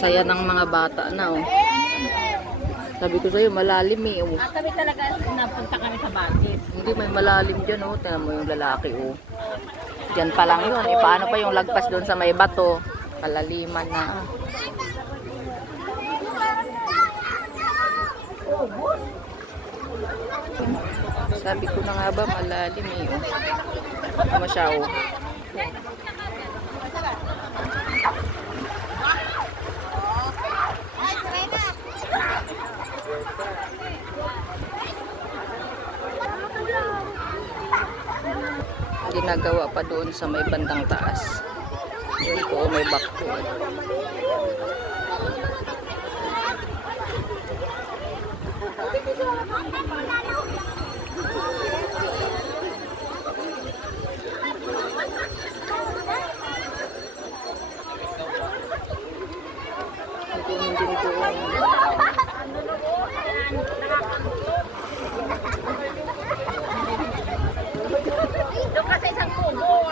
Saya ng mga bata na, oh. Sabi ko sa'yo, malalim eh, oh. Kami talaga napunta kami sa Batis. Hindi, may malalim dyan, oh. Tingnan mo yung lalaki, oh. Diyan pa lang yun. Eh, paano pa yung lagpas doon sa may bato? Palaliman na. Sabi ko na nga ba, malalim eh, oh. Ano siya, oh. Ginagawa pa doon sa may bandang taas. Yun po, may bakto. Doon din doon. Doon kasi isang tubo.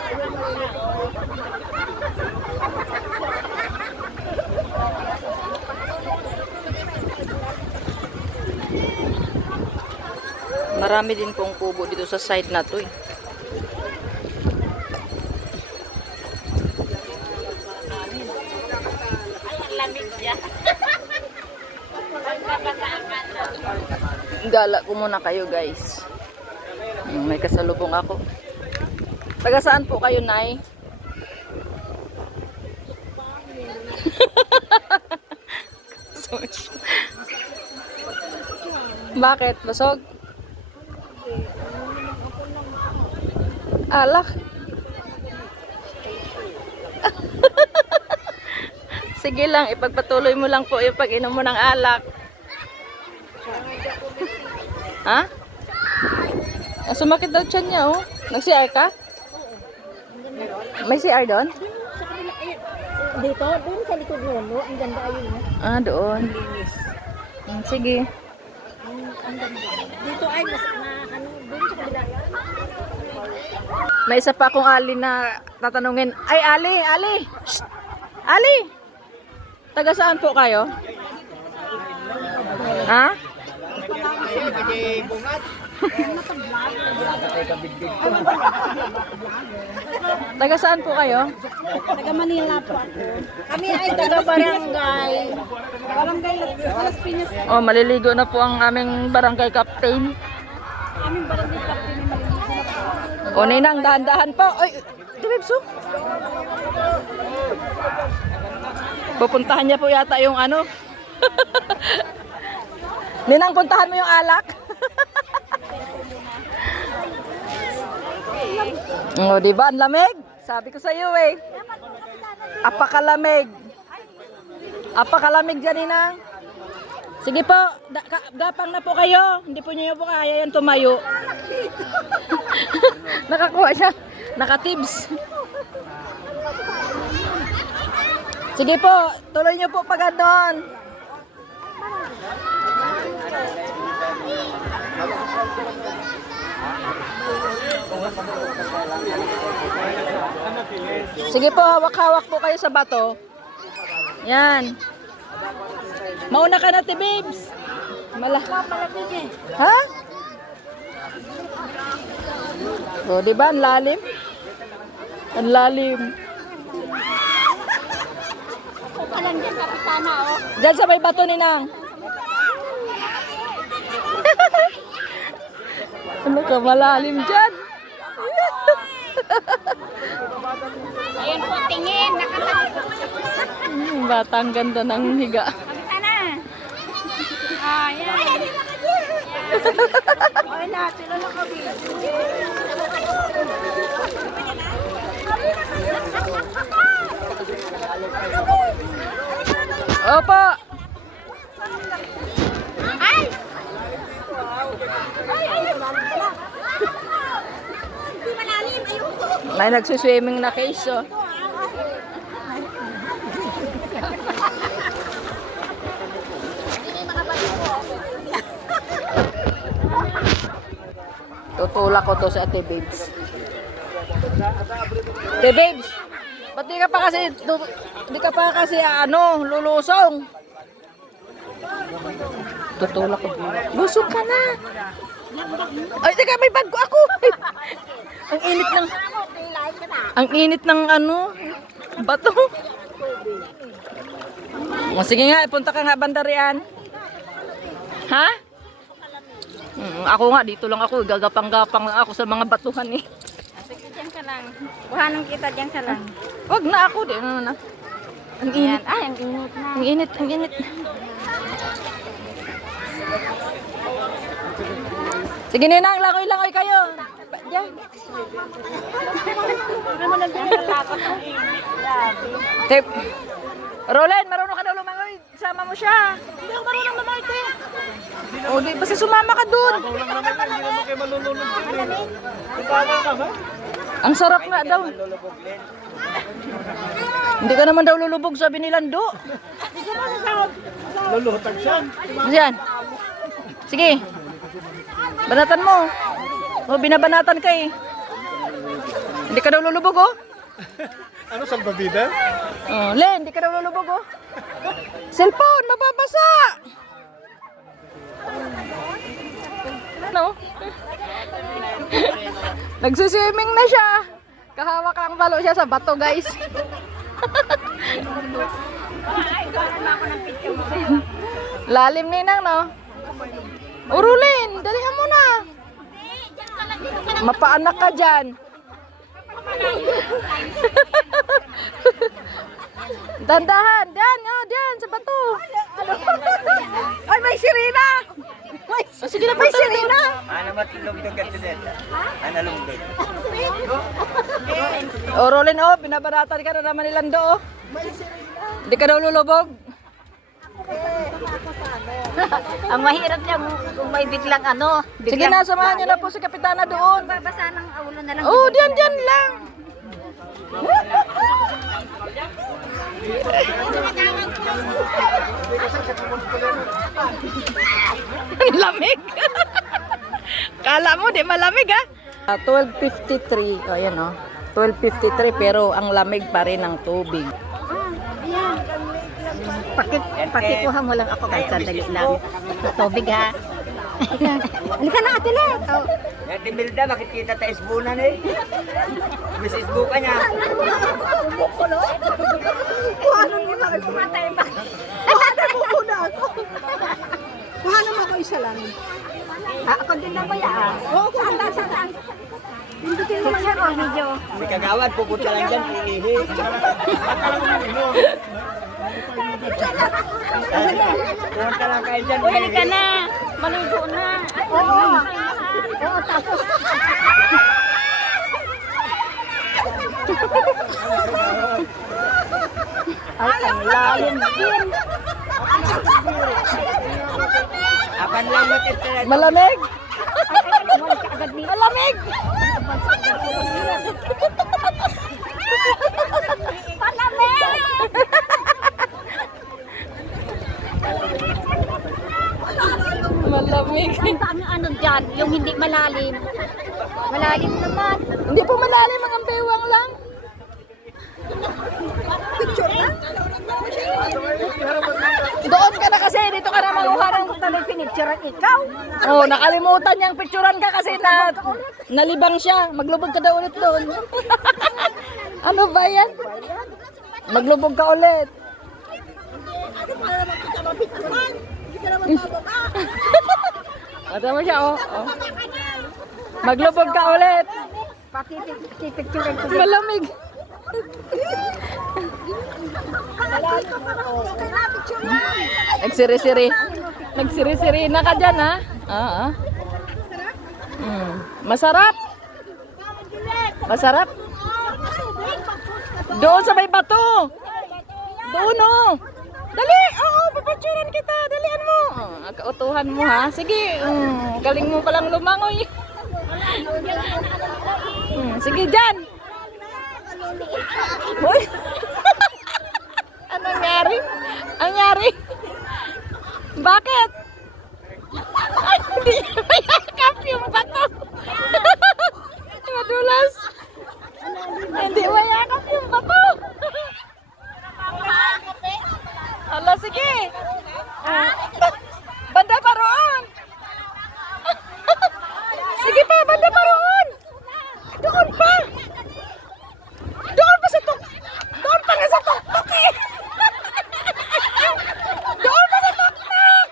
Marami din pong kubo dito sa site na to, eh. Gala ko muna kayo, guys. May kasalubong ako. Taga saan po kayo, Nay? Bakit? Basog? Alak? Sige lang, ipagpatuloy mo lang po yung pag-inom mo ng alak. Ha? Sumakit daw tiyan niya, oh. Nag-CR ka? May CR doon? Dito, doon sa likod mo, no? Ang ganda ayun, no? Ah, doon. Linis. Sige. Ang ganda. Dito ay mas ano, doon sa kabila. May isa pa akong Ali na tatanungin. Ay, Ali! Ali! Shh! Ali! Taga saan po kayo? Ha? Taga saan po kayo? Taga Manila po ako. Kami ay taga barangay. Barangay Las Piñas. Oh, maliligo na po ang aming barangay captain. Aming barangay captain ay maliligo na po. O, Ninang, dahan-dahan po. Ay, Dibibso. Pupuntahan niya po yata yung ano. Ninang, puntahan mo yung alak. O, diba? Ang lamig. Sabi ko sa iyo, eh. Apakalamig. Apakalamig dyan, Ninang. Sige po, gapang na po kayo. Hindi po niyo po kaya yan tumayo. Nakakuha siya. Nakatibs. Sige po, tuloy niyo po pag doon. Sige po, hawak-hawak po kayo sa bato. Yan. Mauna ka na, Tibibs. Ha? O, diba? Ang lalim. Ang lalim. Ka lang dyan, kapitana, oh. Diyan sa may bato, Ninang. Ano ka, malalim dyan. Ayun po, tingin. Batang ganda ng higa. Kapitana. Ayan. Ay na, sila na kami. Opo. Ay! May nagsuswimming na case, oh. Tutulak ko to sa Ate Babes. Ate Babes, ba't di ka pa kasi Di ka pa kasi ano, lulusong. Tutulak ko. Lusong ka na. Ay, teka, may bag ko ako. Ang init ng ano, bato. O, sige nga, punta ka nga bandarian. Ha? Ako nga, dito lang ako. Gagapang-gapang lang ako sa mga batuhan eh. Sige, dyan ka lang. Buhanan kita, dyan ka lang. Wag na ako, di ano na. Ang init. Ay, ang init na. Ang init, ang init. Sige ninang, langoy-langoy kayo. Diyan. Tip. Roland, marunong ka daw lumangoy. Sama mo siya. Hindi ako marunong lumangoy, te. O, di, basta sumama ka dun. Ang sarap nga daw. Hindi ka naman daw lulubog, sabi ni Lando. Lulutag siya. Diyan. Sige. Banatan mo. O, binabanatan ka eh. Hindi ka daw lulubog, oh. Ano, salbabida? Oh, Len, hindi ka daw lulubog, oh. Cellphone, mababasa. Ano? Nagsiswimming na siya. Kahawak ang palo siya sa bato, guys. Lalim ninang, no? Urulin, dalihan mo na. Mapaanak ka dyan. Dandahan, dyan, oh, dyan, sa bato. Ay, may sirena. Sige na, may sirena. Ano matulog ka din? Ano lumdog? Oh, Rolin, oh, binabanatan ka na naman ni Lando, oh. Hindi ka daw lulubog. Ang mahirap niya kung may biglang ano. Sige na, samahan niyo na po si Kapitana doon. Babasa ng ulo na lang. Oh, diyan, diyan lang. Ang lamig. Kala mo, di malamig, ha? 12:53. O, ayan, oh. 12:53, pero ang lamig pa rin ng tubig. Pakikuha mo lang ako kahit sandali lang. Sa tubig ha. Halika na ate lang. Ate Milda, makikita tayo isbunan eh. May isbukan niya. Kuhanan mo lang. Pumatay ba? Kuhanan mo muna ako. Kuhanan mo ako isa lang. Ako din na ba yan? Oo, kuhanan sa pindutin mo lang yan o video. May kagawad, pupunta lang dyan, iihi. Pupunta lang kayo dyan, Uy, halika na. Maligo na. Oo. Oo, tapos. Ay, ang lalim din. Apan lang matitira. Malamig? Agad ni. Malamig! Malamig. Ano dyan, yung hindi malalim. Malalim naman. Hindi po malalim, mga bewang lang. Doon ka na kasi, dito ka na manguha ng Talay pinicturean ikaw. oh, nakalimutan niyang picturean ka kasi na nalibang siya. Maglubog ka daw ulit doon. Ano ba yan? Maglubog ka ulit. Ata mo siya, oh. Oh. Maglubog ka ulit. Pati picturean ko. Malamig. Nagsiri-siri. Nagsiri-siri na ka dyan, ha? Oo. Masarap. Masarap. Doon sa may bato. Doon, oh. Dali. Oo, papicturean kita. Dalian mo. Kautuhan mo, ha? Sige. Galing mo palang lumangoy. Sige, dyan. Uy. Anong nangyari? Ang nangyari? Bakit? Ay, hindi mayakap yung bato. Madulas. Hindi mayakap yung bato. Ala, sige. Banda pa roon. Sige pa, banda pa roon. Doon pa. Doon pa sa tuk. Doon pa nga sa tuk-tuk eh. Doon pa sa tuk-tuk.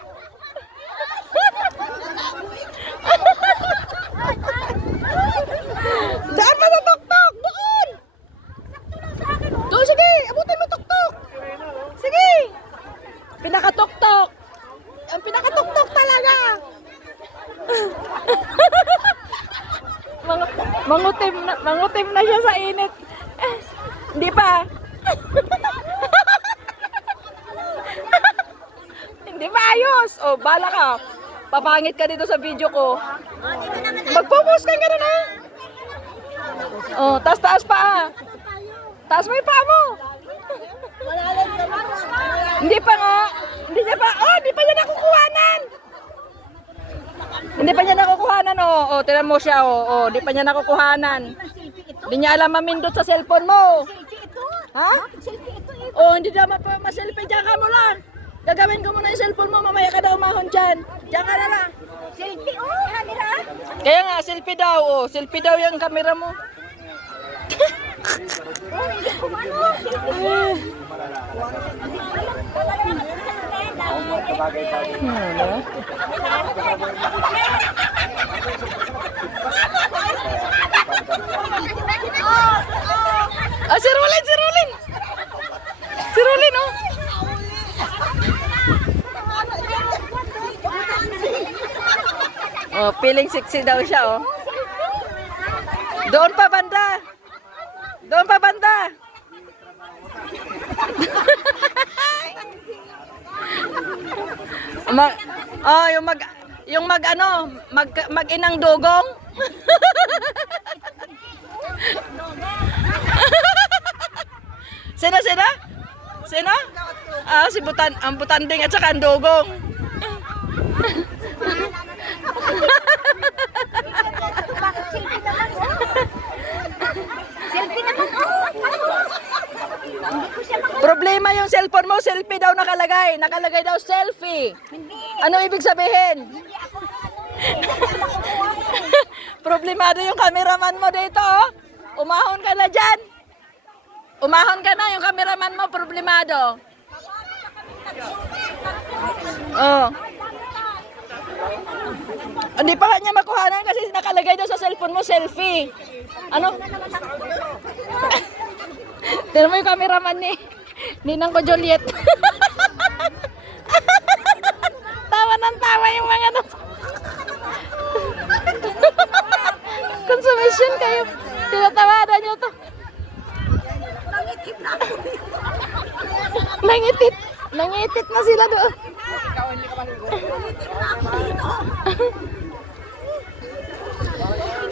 Doon pa sa tuk-tuk. Doon. Doon, sige. Abutin mo tuk-tuk. Sige. Pinakatok-tok. Ang pinakatok-tok talaga. Mangutim na siya sa init. Hindi pa. Hindi pa ayos. Oh, bala ka. Papangit ka dito sa video ko. Mag-focus ka gano'n ha. Oh, taas pa ah. Taas mo yung paa mo. Hindi pa nga. Hindi niya pa. Oh, hindi pa niya nakukuhanan. Hindi pa niya nakukuhanan. Oh, tinan mo siya. Oh, hindi pa niya nakukuhanan. Hindi niya alam mamindot sa cellphone mo. Ha? Oh, hindi naman pa ma-selfie. Diyan ka mo lang. Gagawin ko muna yung cellphone mo. Mamaya ka daw umahon dyan. Diyan ka na lang. Selfie, oh, camera. Kaya nga, selfie daw. Oh, selfie daw yung camera mo. Oh, hindi ko ano. Ah, si Rolin, si Rolin. Si Rolin, oh. Oh, feeling sexy daw siya, oh. Doon pa banda. Doon pa banda. Mag-inang dugong. Sino? Sino? Ah, si ang butanding at saka ang dugong. Selfie naman, oh. Problema yung cellphone mo, selfie daw nakalagay. Nakalagay daw selfie. Ano ibig sabihin? Problemado yung cameraman mo dito, oh. Umahon ka na dyan. Umahon ka na, yung cameraman mo, problemado. Oh. Hindi pa kanya makuhanan kasi nakalagay daw sa cellphone mo, selfie. Ano? Tignan mo yung cameraman ni Ninang ko Juliet. Tawa ng tawa yung mga consumption kayo. Tinatawanan nyo to. Nangitit na sila doon.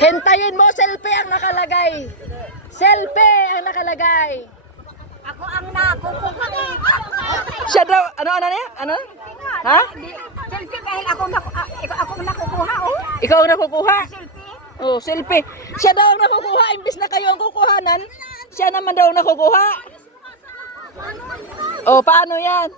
Hintayin mo, selfie ang nakalagay. Selfie ang nakalagay. Ako ang nakukuha eh. Siya daw, ano niya? Ano? Ha? Selfie dahil ako nakukuha, oh. Ikaw ang nakukuha? Selfie. Oh, selfie. Siya daw ang nakukuha, imbis na kayo ang kukuhanan, siya naman daw ang nakukuha. Oh, paano yan?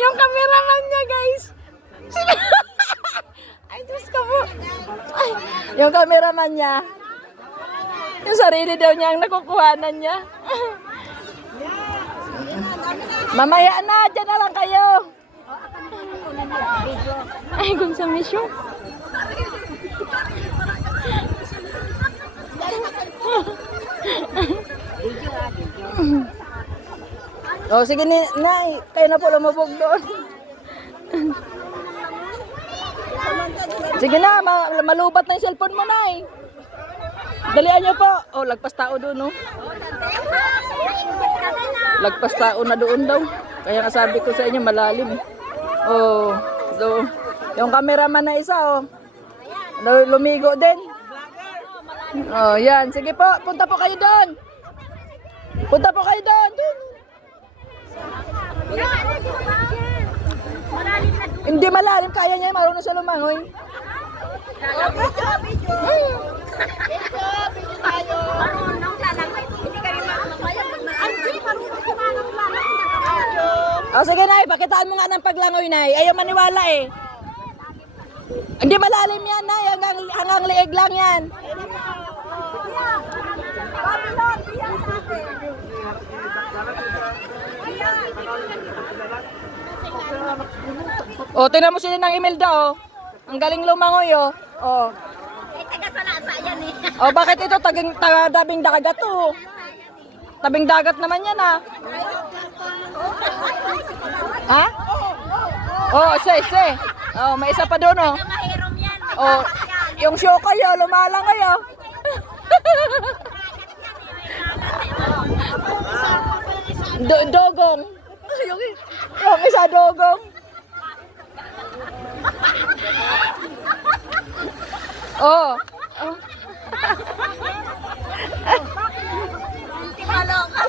Yung cameraman niya, guys. Ay, Diyos ka po. Ay, yung cameraman niya. Yung sarili daw niya ang nakukuhanan niya. Mamaya na, dyan na lang kayo. Ay, consumption. Oh, sige ni Nay, kayo na po lumubog doon. Sige na, malubat na yung cellphone mo, Nay. Dalian niyo po. Oh, lagpas tao doon, no? Lagpas tao na doon daw. Kaya nga sabi ko sa inyo, malalim. Oh, so, yung cameraman na isa, oh. Lumigo din. Oh, yan. Sige po, punta po kayo doon. Punta po kayo doon. Hindi malalim, kaya niya, marunong sa lumangoy. Marunong lalangoy. Hindi ka rin masumaya. Hindi, marunong sumanang lalangoy. O sige, Nay, pakitaan mo nga ng paglangoy, Nay. Ayaw maniwala eh. Hindi malalim yan, Nay. Hanggang liig lang yan. Babylon, biyak sa atin. O, tingnan mo sila ng Imelda, oh. Ang galing lumangoy, oh. Oh. Eh, taga salasa yan eh. O, bakit ito tabing dagat, oh? Tabing dagat naman yan, ah. Ha? Oh, isa. Oh, may isa pa doon, oh. Mahirom yan. Oh, yung show kayo, lumalang kayo. Dogong. Yung isa dogong. Oh. Oh. Timalo ka.